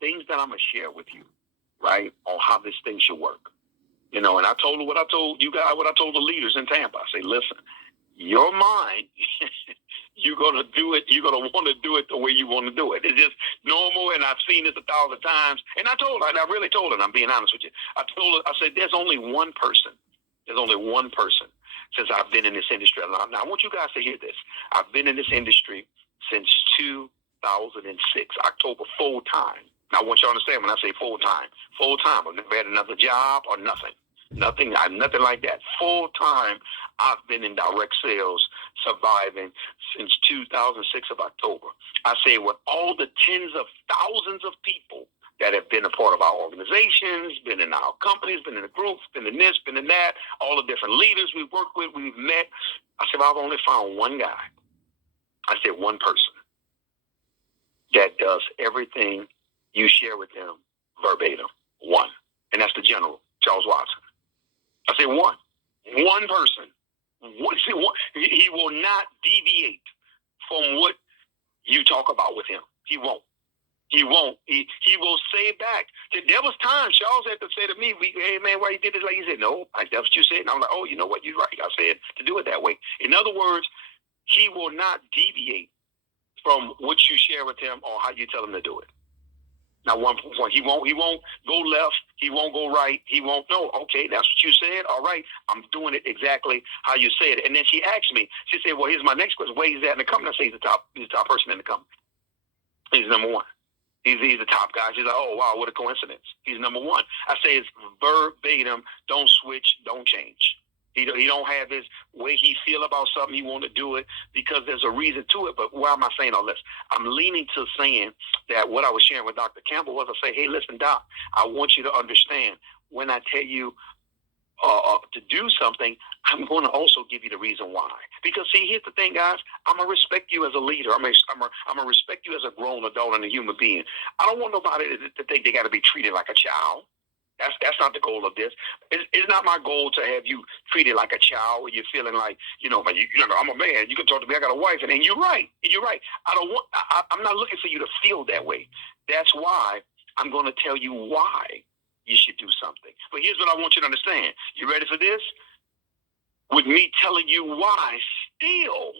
things that I'm going to share with you, right, on how this thing should work. And I told her what I told you guys, what I told the leaders in Tampa. I say, listen, your mind, you're going to do it. You're going to want to do it the way you want to do it. It's just normal, and I've seen this 1,000 times. And I told her, and I really told her, and I'm being honest with you. I told her, I said, there's only one person. There's only one person since I've been in this industry. Now, I want you guys to hear this. I've been in this industry since 2006, October, full time. Now, I want you to understand when I say full time. I've never had another job or nothing. Nothing like that. Full time, I've been in direct sales, surviving since 2006 of October. I say with all the tens of thousands of people that have been a part of our organizations, been in our companies, been in the groups, been in this, been in that, all the different leaders we've worked with, we've met. I said, I've only found one guy. I said, one person that does everything you share with them verbatim. One. And that's the General, Charles Watson. I said, one person. He will not deviate from what you talk about with him. He won't. He will say back. There was times Charles had to say to me, hey, man, why you did this? Like he said, no, that's what you said. And I'm like, oh, you know what? You're right. I said to do it that way. In other words, he will not deviate from what you share with him or how you tell him to do it. Now, one point, he won't go left. He won't go right. He won't. No, okay, that's what you said. All right, I'm doing it exactly how you said it. And then she asked me. She said, "Well, here's my next question. Where he's at in the company?" I say, "He's the top person in the company. He's number one. He's the top guy." She's like, "Oh wow, what a coincidence. He's number one." I say it's verbatim. Don't switch. Don't change. He don't have his way he feel about something. He want to do it because there's a reason to it. But why am I saying all this? I'm leaning to saying that what I was sharing with Dr. Campbell was I say, hey, listen, Doc, I want you to understand when I tell you to do something, I'm going to also give you the reason why. Because see, here's the thing, guys. I'm gonna respect you as a leader. I'm gonna respect you as a grown adult and a human being. I don't want nobody to think they got to be treated like a child. That's not the goal of this. It's not my goal to have you treated like a child where you're feeling like, I'm a man. You can talk to me. I got a wife. And you're right. I'm not looking for you to feel that way. That's why I'm going to tell you why you should do something. But here's what I want you to understand. You ready for this? With me telling you why, still,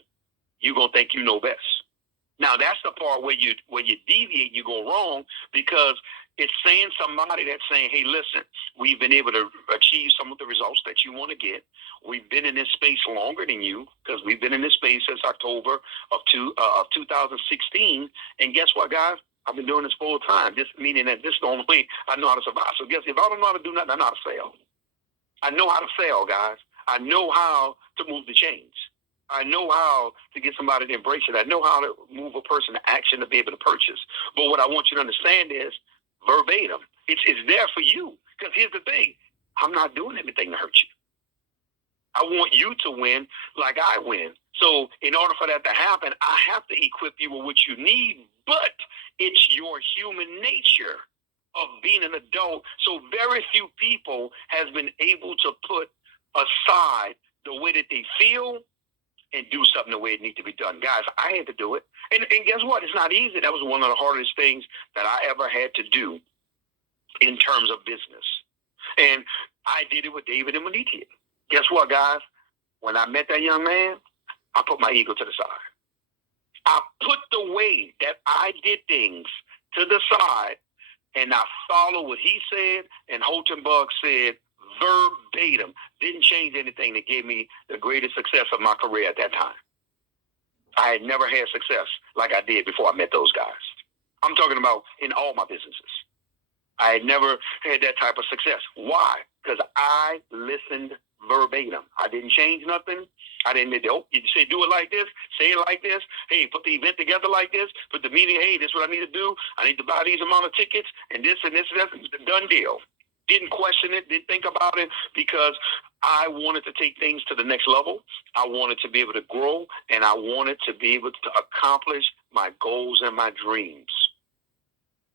you're going to think you know best. Now, that's the part where you deviate, you go wrong, because it's saying somebody that's saying, hey, listen, we've been able to achieve some of the results that you want to get. We've been in this space longer than you because we've been in this space since October of 2016. And guess what, guys? I've been doing this full time, just meaning that this is the only way I know how to survive. So guess if I don't know how to do nothing, I know how to sell. I know how to sell, guys. I know how to move the chains. I know how to get somebody to embrace it. I know how to move a person to action to be able to purchase. But what I want you to understand is verbatim. It's there for you. Because here's the thing. I'm not doing anything to hurt you. I want you to win like I win. So in order for that to happen, I have to equip you with what you need. But it's your human nature of being an adult. So very few people has been able to put aside the way that they feel and do something the way it needs to be done. Guys, I had to do it. And guess what? It's not easy. That was one of the hardest things that I ever had to do in terms of business. And I did it with David and Monique. Guess what, guys? When I met that young man, I put my ego to the side. I put the way that I did things to the side, and I followed what he said and Holtenberg said verbatim. Didn't change anything that gave me the greatest success of my career at that time. I had never had success like I did before I met those guys. I'm talking about in all my businesses. I had never had that type of success. Why? Because I listened verbatim. I didn't change nothing. I didn't you say do it like this, say it like this. Hey, put the event together like this. Put the meeting. Hey, this is what I need to do. I need to buy these amount of tickets and this and this and that. Done deal. Didn't question it, didn't think about it, because I wanted to take things to the next level. I wanted to be able to grow, and I wanted to be able to accomplish my goals and my dreams,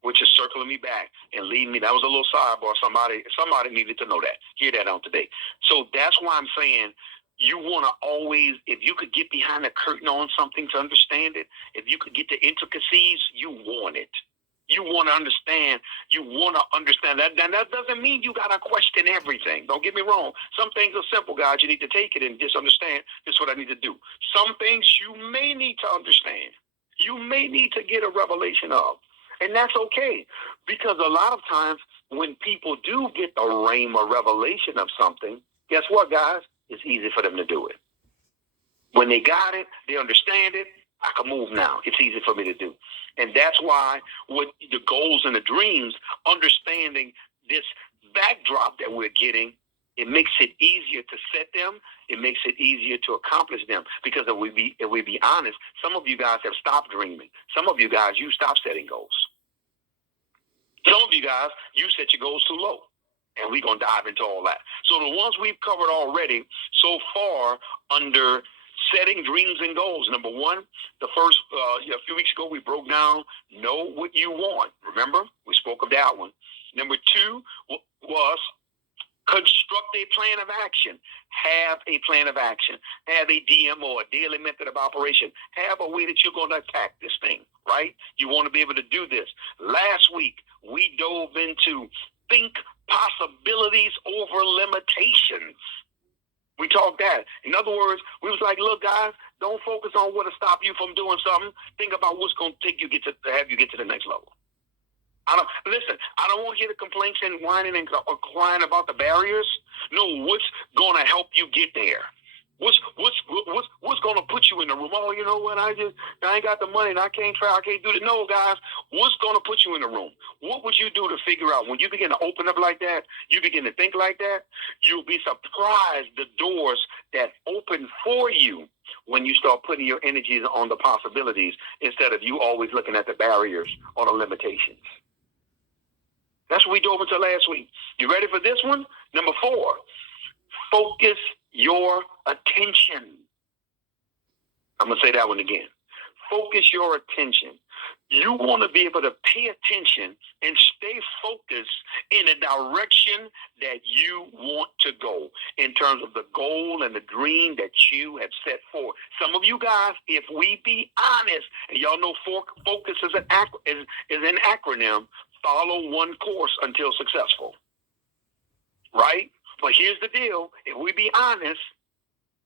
which is circling me back and leading me. That was a little sidebar. Somebody needed to know that. Hear that on today. So that's why I'm saying you want to always, if you could get behind the curtain on something to understand it, if you could get the intricacies, you want it. You want to understand. You want to understand that. And that doesn't mean you got to question everything. Don't get me wrong. Some things are simple, guys. You need to take it and just understand this is what I need to do. Some things you may need to understand. You may need to get a revelation of. And that's okay. Because a lot of times when people do get the rhema revelation of something, guess what, guys? It's easy for them to do it. When they got it, they understand it, I can move now. It's easy for me to do. And that's why with the goals and the dreams, understanding this backdrop that we're getting, it makes it easier to set them. It makes it easier to accomplish them. Because if we be honest, some of you guys have stopped dreaming. Some of you guys, you stopped setting goals. Some of you guys, you set your goals too low. And we're going to dive into all that. So the ones we've covered already so far under setting dreams and goals. Number one, the first, a few weeks ago, we broke down, know what you want. Remember? We spoke of that one. Number two was construct a plan of action. Have a plan of action. Have a DMO, a daily method of operation. Have a way that you're going to attack this thing, right? You want to be able to do this. Last week, we dove into think possibilities over limitations. We talked that. In other words, we was like, look, guys, don't focus on what will stop you from doing something. Think about what's going to take you to have you get to the next level. I don't want to hear the complaints and whining and crying about the barriers. No, what's going to help you get there? What's going to put you in the room? Oh, you know what? I ain't got the money and I can't do it. No, guys, what's going to put you in the room? What would you do to figure out when you begin to open up like that? You begin to think like that. You'll be surprised the doors that open for you when you start putting your energies on the possibilities instead of you always looking at the barriers or the limitations. That's what we dove into last week. You ready for this one? Number 4, focus your attention. I'm going to say that one again. Focus your attention. You want to be able to pay attention and stay focused in a direction that you want to go in terms of the goal and the dream that you have set forth. Some of you guys, if we be honest, and y'all know focus is an acronym, follow one course until successful. Right? But here's the deal. If we be honest,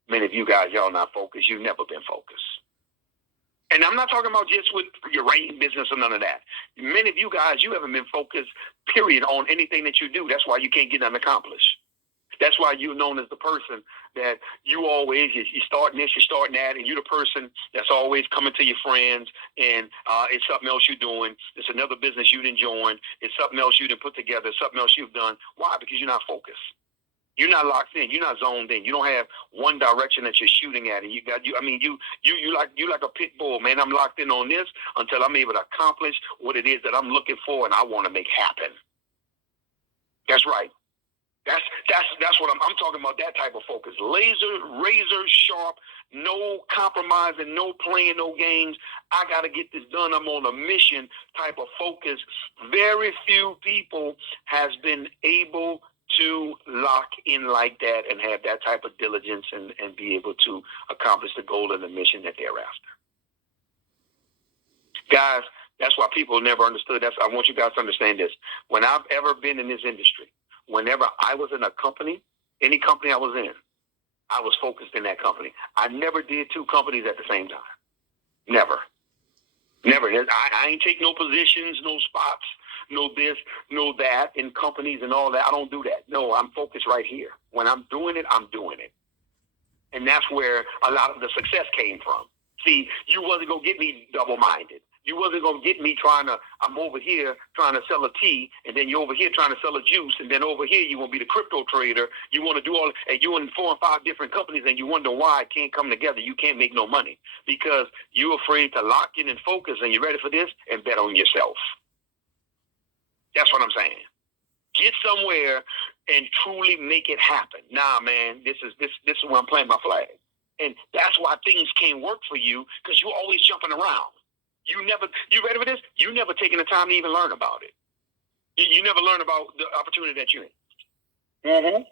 many of you guys, y'all not focused. You've never been focused. And I'm not talking about just with your writing business or none of that. Many of you guys, you haven't been focused, period, on anything that you do. That's why you can't get nothing accomplished. That's why you're known as the person that you're starting this, you're starting that, and you're the person that's always coming to your friends, and it's something else you're doing. It's another business you didn't join. It's something else you didn't put together. Something else you've done. Why? Because you're not focused. You're not locked in. You're not zoned in. You don't have one direction that you're shooting at. And you like a pit bull, man. I'm locked in on this until I'm able to accomplish what it is that I'm looking for and I want to make happen. That's right. That's what I'm talking about. That type of focus, razor sharp, no compromising, no playing, no games. I got to get this done. I'm on a mission type of focus. Very few people has been able to lock in like that and have that type of diligence and be able to accomplish the goal and the mission that they're after. Guys, that's why people never understood. I want you guys to understand this. When I've ever been in this industry, whenever I was in a company, any company I was in, I was focused in that company. I never did 2 companies at the same time. Never. I ain't take no positions, no spots, no this, no that in companies and all that. I don't do that. No, I'm focused right here. When I'm doing it, I'm doing it. And that's where a lot of the success came from. See, you wasn't going to get me double-minded. You wasn't going to get me I'm over here trying to sell a tea, and then you're over here trying to sell a juice, and then over here you want to be the crypto trader. You want to do all, and you're in 4 and 5 different companies, and you wonder why it can't come together. You can't make no money because you're afraid to lock in and focus, and you're ready for this, and bet on yourself. That's what I'm saying. Get somewhere and truly make it happen. Nah, man, this is where I'm planting my flag. And that's why things can't work for you because you're always jumping around. You ready for this? You never taken the time to even learn about it. You never learn about the opportunity that you're in. Mm-hmm.